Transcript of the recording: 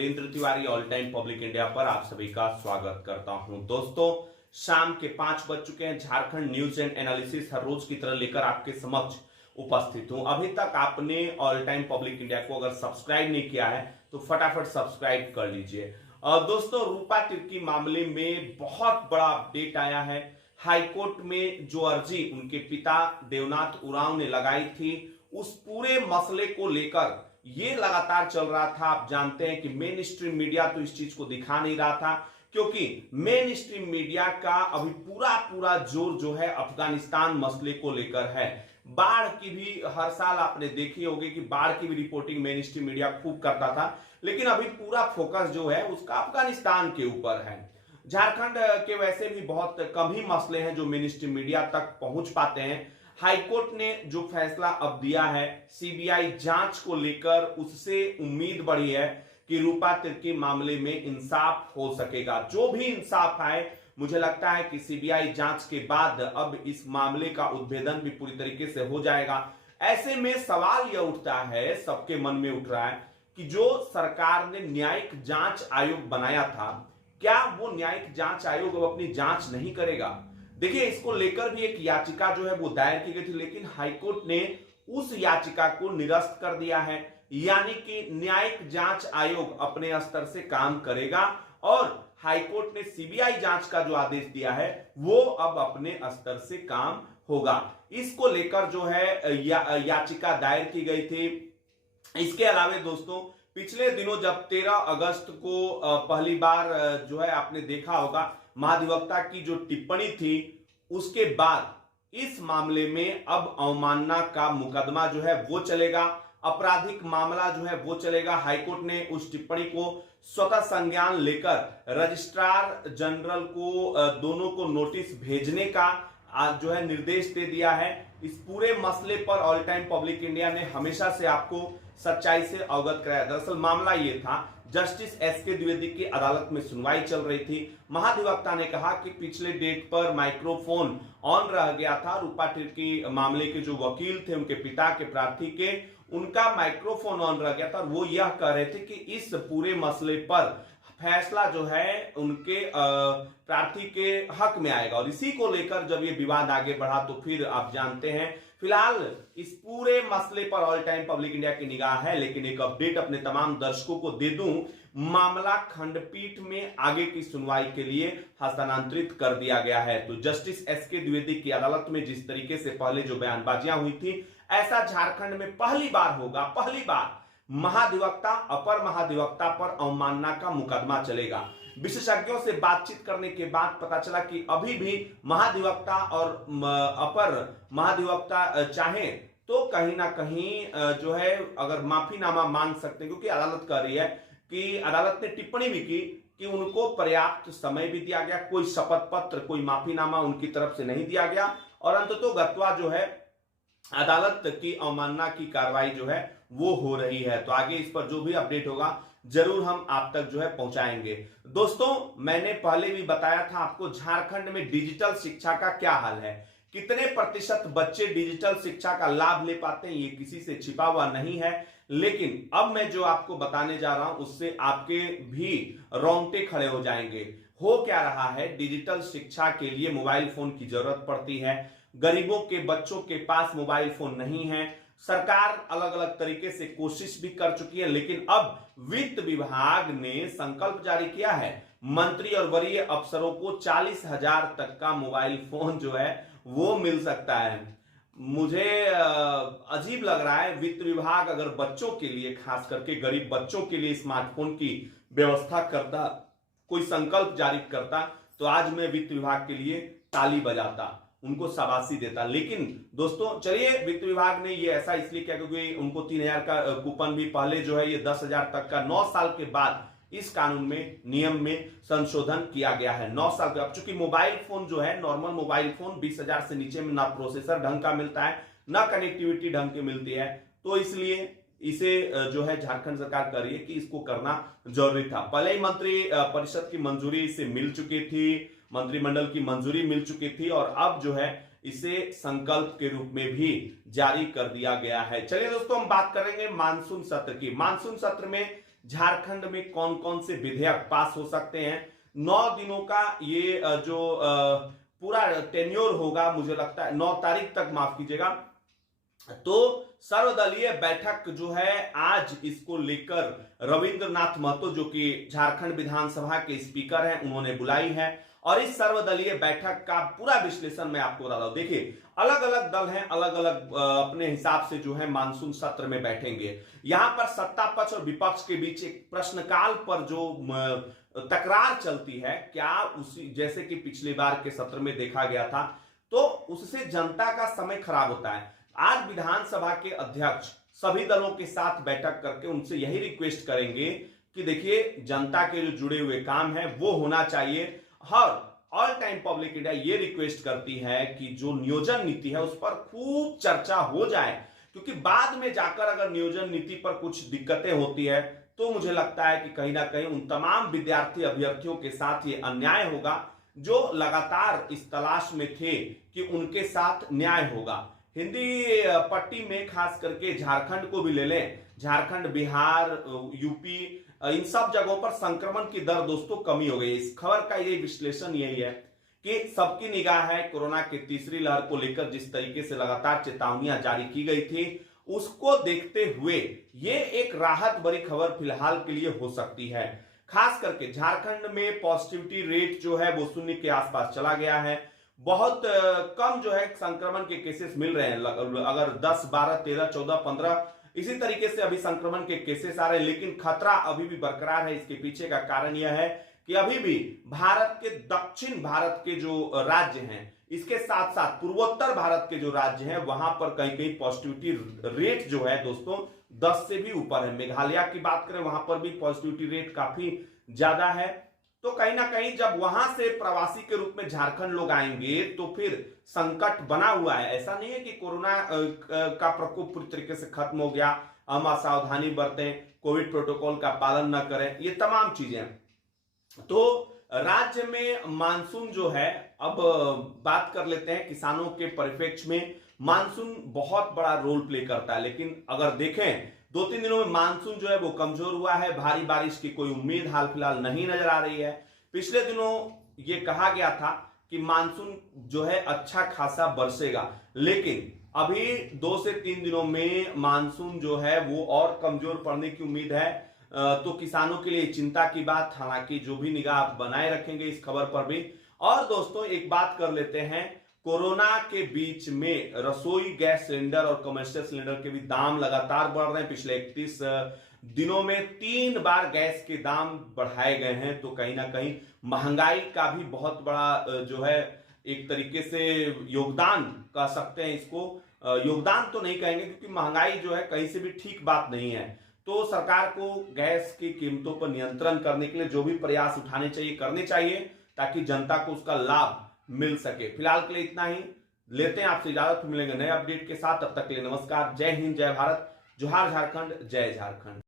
Surendra Tiwari all time public India पर आप सभी का स्वागत करता हूं। दोस्तों, शाम के 5 बज चुके हैं। झारखंड न्यूज एंड एनालिसिस हर रोज की तरह लेकर आपके समक्ष उपस्थित हूं। अभी तक आपने ऑल टाइम पब्लिक इंडिया को अगर सब्सक्राइब नहीं किया है तो फटाफट सब्सक्राइब कर लीजिए। दोस्तों, रूपा तिर्की मामले में बहुत बड़ा अपडेट आया है। हाईकोर्ट में जो अर्जी उनके पिता देवनाथ उरांव ने लगाई थी, उस पूरे मसले को लेकर ये लगातार चल रहा था। आप जानते हैं कि मेन स्ट्रीम मीडिया तो इस चीज को दिखा नहीं रहा था, क्योंकि मेन स्ट्रीम मीडिया का अभी पूरा जोर जो है अफगानिस्तान मसले को लेकर है। बाढ़ की भी हर साल आपने देखी होगी कि बाढ़ की भी रिपोर्टिंग मेन स्ट्रीम मीडिया खूब करता था, लेकिन अभी पूरा फोकस जो है उसका अफगानिस्तान के ऊपर है। झारखंड के वैसे भी बहुत कम ही मसले हैं जो मेन स्ट्रीम मीडिया तक पहुंच पाते हैं। हाईकोर्ट ने जो फैसला अब दिया है सीबीआई जांच को लेकर, उससे उम्मीद बढ़ी है कि रूपा तिर्की मामले में इंसाफ हो सकेगा। जो भी इंसाफ आए, मुझे लगता है कि सीबीआई जांच के बाद अब इस मामले का उद्भेदन भी पूरी तरीके से हो जाएगा। ऐसे में सवाल यह उठता है, सबके मन में उठ रहा है कि जो सरकार ने न्यायिक जांच आयोग बनाया था, क्या वो न्यायिक जांच आयोग अब अपनी जांच नहीं करेगा? देखिए, इसको लेकर भी एक याचिका जो है वो दायर की गई थी, लेकिन हाईकोर्ट ने उस याचिका को निरस्त कर दिया है। यानी कि न्यायिक जांच आयोग अपने स्तर से काम करेगा और हाईकोर्ट ने सीबीआई जांच का जो आदेश दिया है वो अब अपने स्तर से काम होगा। इसको लेकर जो है याचिका दायर की गई थी। इसके अलावा दोस्तों, पिछले दिनों जब 13 अगस्त को पहली बार जो है आपने देखा होगा महाधिवक्ता की जो टिप्पणी थी, उसके बाद इस मामले में अब अवमानना का मुकदमा जो है वो चलेगा, आपराधिक मामला जो है वो चलेगा। हाईकोर्ट ने उस टिप्पणी को स्वतः संज्ञान लेकर रजिस्ट्रार जनरल को दोनों को नोटिस भेजने का आज जो है निर्देश दे दिया है। इस पूरे मसले पर ऑल टाइम पब्लिक इंडिया ने हमेशा से आपको सच्चाई से अवगत कराया। दरअसल मामला ये था, जस्टिस एसके द्विवेदी की अदालत में सुनवाई चल रही थी। महाधिवक्ता ने कहा कि पिछले डेट पर माइक्रोफोन ऑन रह गया था। रूपा तिर्की मामले के जो वकील थे, उनके पिता के प्रार्थी के, उनका माइक्रोफोन ऑन रह गया था और वो यह कह रहे थे कि इस पूरे मसले पर फैसला जो है उनके प्रार्थी के हक में आएगा। और इसी को लेकर जब ये विवाद आगे बढ़ा तो फिर आप जानते हैं, फिलहाल इस पूरे मसले पर ऑल टाइम पब्लिक इंडिया की निगाह है। लेकिन एक अपडेट अपने तमाम दर्शकों को दे दूं, मामला खंडपीठ में आगे की सुनवाई के लिए हस्तांतरित कर दिया गया है। तो जस्टिस एसके द्विवेदी की अदालत में जिस तरीके से पहले जो बयानबाजियां हुई थी, ऐसा झारखंड में पहली बार होगा। पहली बार महाधिवक्ता अपर महाधिवक्ता पर अवमानना का मुकदमा चलेगा। विशेषज्ञों से बातचीत करने के बाद पता चला कि अभी भी महाधिवक्ता और अपर महाधिवक्ता चाहे तो कहीं ना कहीं जो है अगर माफीनामा मांग सकते हैं, क्योंकि अदालत कह रही है कि अदालत ने टिप्पणी भी की कि उनको पर्याप्त समय भी दिया गया, कोई शपथ पत्र, कोई माफीनामा उनकी तरफ से नहीं दिया गया और अंततोगत्वा जो है अदालत की अवमानना की कार्रवाई जो है वो हो रही है। तो आगे इस पर जो भी अपडेट होगा जरूर हम आप तक जो है पहुंचाएंगे। दोस्तों, मैंने पहले भी बताया था आपको, झारखंड में डिजिटल शिक्षा का क्या हाल है, कितने प्रतिशत बच्चे डिजिटल शिक्षा का लाभ ले पाते हैं, ये किसी से छिपा हुआ नहीं है। लेकिन अब मैं जो आपको बताने जा रहा हूं उससे आपके भी रोंगटे खड़े हो जाएंगे। हो क्या रहा है, डिजिटल शिक्षा के लिए मोबाइल फोन की जरूरत पड़ती है। गरीबों के बच्चों के पास मोबाइल फोन नहीं है। सरकार अलग अलग तरीके से कोशिश भी कर चुकी है, लेकिन अब वित्त विभाग ने संकल्प जारी किया है। मंत्री और वरीय अफसरों को 40,000 तक का मोबाइल फोन जो है वो मिल सकता है। मुझे अजीब लग रहा है, वित्त विभाग अगर बच्चों के लिए, खास करके गरीब बच्चों के लिए स्मार्टफोन की व्यवस्था करता, कोई संकल्प जारी करता, तो आज मैं वित्त विभाग के लिए ताली बजाता, उनको शाबाशी देता। लेकिन दोस्तों चलिए, वित्त विभाग ने ये ऐसा इसलिए किया क्योंकि उनको 3,000 का कूपन भी पहले जो है ये 10,000 तक का 9 साल के बाद इस कानून में, नियम में संशोधन किया गया है। 9 साल के अब चूंकि मोबाइल फोन जो है, नॉर्मल मोबाइल फोन 20,000 से नीचे में ना प्रोसेसर ढंग का मिलता है, ना कनेक्टिविटी ढंग की मिलती है, तो इसलिए इसे जो है झारखंड सरकार कर रही है कि इसको करना जरूरी था। पहले ही मंत्री परिषद की मंजूरी इसे मिल चुकी थी, मंत्रिमंडल की मंजूरी मिल चुकी थी और अब जो है इसे संकल्प के रूप में भी जारी कर दिया गया है। चलिए दोस्तों, हम बात करेंगे मानसून सत्र की। मानसून सत्र में झारखंड में कौन कौन से विधेयक पास हो सकते हैं। 9 दिनों का ये जो पूरा टेन्योर होगा, मुझे लगता है 9 तारीख तक, माफ कीजिएगा। तो सर्वदलीय बैठक जो है आज इसको लेकर रविंद्रनाथ महतो जो कि झारखंड विधानसभा के स्पीकर हैं, उन्होंने बुलाई है और इस सर्वदलीय बैठक का पूरा विश्लेषण मैं आपको बता दूं। देखिए, अलग अलग दल हैं, अलग अलग अपने हिसाब से जो है मानसून सत्र में बैठेंगे। यहां पर सत्ता पक्ष और विपक्ष के बीच एक प्रश्नकाल पर जो तकरार चलती है, क्या उसी जैसे कि पिछली बार के सत्र में देखा गया था, तो उससे जनता का समय खराब होता है। आज विधानसभा के अध्यक्ष सभी दलों के साथ बैठक करके उनसे यही रिक्वेस्ट करेंगे कि देखिए, जनता के जो जुड़े हुए काम है वो होना चाहिए। हर ऑल टाइम पब्लिक इंडिया ये रिक्वेस्ट करती है कि जो नियोजन नीति है उस पर खूब चर्चा हो जाए, क्योंकि बाद में जाकर अगर नियोजन नीति पर कुछ दिक्कतें होती है तो मुझे लगता है कि कहीं ना कहीं उन तमाम विद्यार्थी अभ्यर्थियों के साथ ये अन्याय होगा जो लगातार इस तलाश में थे कि उनके साथ न्याय होगा। हिंदी पट्टी में खास करके झारखंड को भी ले लें, झारखंड, बिहार, यूपी, इन सब जगहों पर संक्रमण की दर दोस्तों कमी हो गई। इस खबर का ये विश्लेषण यही है कि सबकी निगाह है कोरोना की तीसरी लहर को लेकर, जिस तरीके से लगातार चेतावनियां जारी की गई थी उसको देखते हुए ये एक राहत भरी खबर फिलहाल के लिए हो सकती है। खास करके झारखंड में पॉजिटिविटी रेट जो है वो 0 के आसपास चला गया है। बहुत कम जो है संक्रमण के केसेस मिल रहे हैं। अगर 10, 12, 13, 14, 15 इसी तरीके से अभी संक्रमण के केसेस आ रहे हैं, लेकिन खतरा अभी भी बरकरार है। इसके पीछे का कारण यह है कि अभी भी भारत के दक्षिण भारत के जो राज्य हैं, इसके साथ साथ पूर्वोत्तर भारत के जो राज्य हैं, वहां पर कहीं कहीं पॉजिटिविटी रेट जो है दोस्तों 10 से भी ऊपर है। मेघालय की बात करें, वहां पर भी पॉजिटिविटी रेट काफी ज्यादा है। तो कहीं ना कहीं जब वहां से प्रवासी के रूप में झारखंड लोग आएंगे तो फिर संकट बना हुआ है। ऐसा नहीं है कि कोरोना का प्रकोप पूरी तरीके से खत्म हो गया, हम असावधानी बरतें, कोविड प्रोटोकॉल का पालन न करें, ये तमाम चीजें। तो राज्य में मानसून जो है, अब बात कर लेते हैं किसानों के परिप्रेक्ष्य में मानसून बहुत बड़ा रोल प्ले करता है। लेकिन अगर देखें 2-3 दिनों में मानसून जो है वो कमजोर हुआ है, भारी बारिश की कोई उम्मीद हाल फिलहाल नहीं नजर आ रही है। पिछले दिनों ये कहा गया था कि मानसून जो है अच्छा खासा बरसेगा, लेकिन अभी 2 से 3 दिनों में मानसून जो है वो और कमजोर पड़ने की उम्मीद है। तो किसानों के लिए चिंता की बात, हालांकि जो भी निगाह बनाए रखेंगे इस खबर पर भी। और दोस्तों एक बात कर लेते हैं, कोरोना के बीच में रसोई गैस सिलेंडर और कमर्शियल सिलेंडर के भी दाम लगातार बढ़ रहे हैं। पिछले 31 दिनों में 3 बार गैस के दाम बढ़ाए गए हैं। तो कहीं ना कहीं महंगाई का भी बहुत बड़ा जो है एक तरीके से योगदान कह सकते हैं इसको। योगदान तो नहीं कहेंगे क्योंकि महंगाई जो है कहीं से भी ठीक बात नहीं है। तो सरकार को गैस की कीमतों पर नियंत्रण करने के लिए जो भी प्रयास उठाने चाहिए करने चाहिए, ताकि जनता को उसका लाभ मिल सके। फिलहाल के लिए इतना ही, लेते हैं आपसे इजाजत, मिलेंगे नए अपडेट के साथ। तब तक के लिए नमस्कार, जय हिंद, जय भारत, जोहार झारखंड, जय झारखंड।